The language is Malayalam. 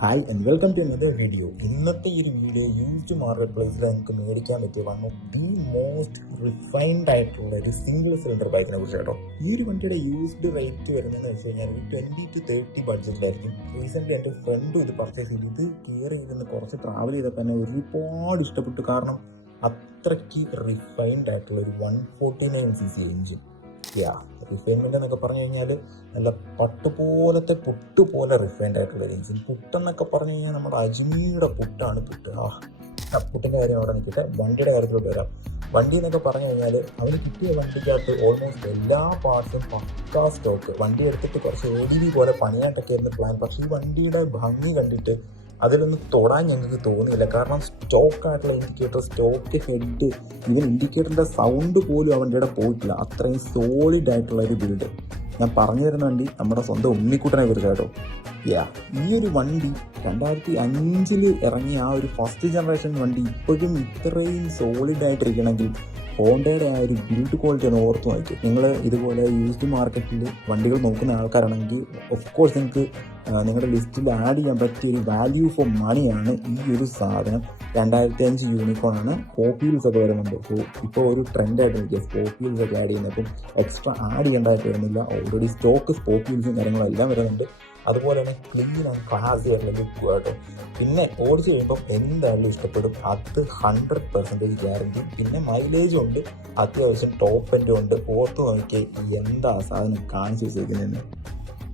Hi and welcome to another video. ഇന്നത്തെ ഈ ഒരു വീഡിയോ യൂസ്ഡ് മാർക്കറ്റ് പ്ലേസിൽ നമുക്ക് മേടിക്കാൻ പറ്റിയ one of the most refined ആയിട്ടുള്ള ഒരു സിംഗിൾ സിലിണ്ടർ ബൈക്കിനെ കുറിച്ച് കേട്ടോ. ഈ ഒരു വണ്ടിയുടെ യൂസ്ഡ് റേറ്റ് വരുന്നതെന്ന് വെച്ച് കഴിഞ്ഞാൽ ഒരു 20 to 30 ബഡ്ജറ്റിലായിരിക്കും. റീസെൻ്റ്ലി എൻ്റെ ഫ്രണ്ടും ഇത് പർച്ചേസ് ചെയ്തു. ഇത് ക്ലിയർ ചെയ്തെന്ന് കുറച്ച് ട്രാവൽ ചെയ്തപ്പോൾ തന്നെ ഒരുപാട് ഇഷ്ടപ്പെട്ടു. കാരണം അത്രയ്ക്ക് റിഫൈൻഡ് ആയിട്ടുള്ള ഒരു 149cc എഞ്ചിൻ. റിഫൈൻമെന്റ് എന്നൊക്കെ പറഞ്ഞു കഴിഞ്ഞാൽ നല്ല പട്ടുപോലത്തെ പുട്ടുപോലെ റിഫൈൻഡ് ആയിട്ടുള്ള ഒരു എഞ്ചിൻ. പുട്ടെന്നൊക്കെ പറഞ്ഞു കഴിഞ്ഞാൽ നമ്മുടെ അജ്മീയുടെ പുട്ടാണ് പുട്ട്. പുട്ടിൻ്റെ കാര്യം അവിടെ നിൽക്കട്ടെ, വണ്ടിയുടെ കാര്യത്തിലോട്ട് വരാം. വണ്ടി എന്നൊക്കെ പറഞ്ഞു കഴിഞ്ഞാൽ അവന് കിട്ടിയ വണ്ടിക്കകത്ത് ഓൾമോസ്റ്റ് എല്ലാ പാർട്സും പക്കാ സ്റ്റോക്ക്. വണ്ടി എടുത്തിട്ട് കുറച്ച് ADV പോലെ പണിയായിട്ടൊക്കെ ആയിരുന്നു പ്ലാൻ. പക്ഷേ ഈ വണ്ടിയുടെ ഭംഗി കണ്ടിട്ട് അതിലൊന്നും തൊടാൻ ഞങ്ങൾക്ക് തോന്നിയില്ല. കാരണം സ്റ്റോക്ക് ആയിട്ടുള്ള ഇൻഡിക്കേറ്റർ, സ്റ്റോക്ക് ഹെഡ്, ഈവൻ ഇൻഡിക്കേറ്ററിൻ്റെ സൗണ്ട് പോലും അവൻ്റെ പോയിട്ടില്ല. അത്രയും സോളിഡ് ആയിട്ടുള്ള ഒരു ബിൽഡ്. ഞാൻ പറഞ്ഞു തരുന്ന വണ്ടി നമ്മുടെ സ്വന്തം ഉണ്ണിക്കുട്ടനെ കുറിച്ചാട്ടോ. ഈ ഒരു വണ്ടി 2005 ഇറങ്ങിയ ആ ഒരു ഫസ്റ്റ് ജനറേഷൻ വണ്ടി ഇപ്പോഴും ഇത്രയും സോളിഡ് ആയിട്ടിരിക്കണമെങ്കിൽ ഹോണ്ടയുടെ ആ ഒരു ബിൽഡ് ക്വാളിറ്റി ഒന്ന് ഓർത്ത് നോക്കി. നിങ്ങൾ ഇതുപോലെ യൂസ്ഡ് മാർക്കറ്റിൽ വണ്ടികൾ നോക്കുന്ന ആൾക്കാരാണെങ്കിൽ ഓഫ് കോഴ്സ് നിങ്ങൾക്ക് നിങ്ങളുടെ ലിസ്റ്റിൽ ആഡ് ചെയ്യാൻ പറ്റിയ ഒരു വാല്യൂ ഫോർ മണിയാണ് ഈ ഒരു സാധനം. 2005 യൂണിക്കോൺ ആണ്. പോപ്പീൽസ് ഒക്കെ വരുന്നുണ്ട്. സോ ഇപ്പോൾ ഒരു ട്രെൻഡായിട്ട് നിൽക്കുക പോപ്പീൽസ് ഒക്കെ ആഡ് ചെയ്യുന്നത്. അപ്പം എക്സ്ട്രാ ആഡ് ചെയ്യേണ്ടതായിട്ട് വരുന്നില്ല. ഓൾറെഡി സ്റ്റോക്ക് പോപ്പീൽസും കാര്യങ്ങളും എല്ലാം വരുന്നുണ്ട്. അതുപോലെ തന്നെ ക്ലീൻ ആൻഡ് ക്ലാസി ആയിട്ടുള്ള ലുക്ക് കേട്ടോ. പിന്നെ ഓടിച്ച് കഴിയുമ്പം എന്തായാലും ഇഷ്ടപ്പെടും. അത് 100% ഗ്യാരണ്ടി. പിന്നെ മൈലേജും ഉണ്ട്, അത്യാവശ്യം ടോപ്പ് എൻഡും ഉണ്ട്. ഓർത്ത് നോക്കിയേ എന്താ സാധനം കാണിച്ചു വെച്ചിരിക്കുന്നതെന്ന്.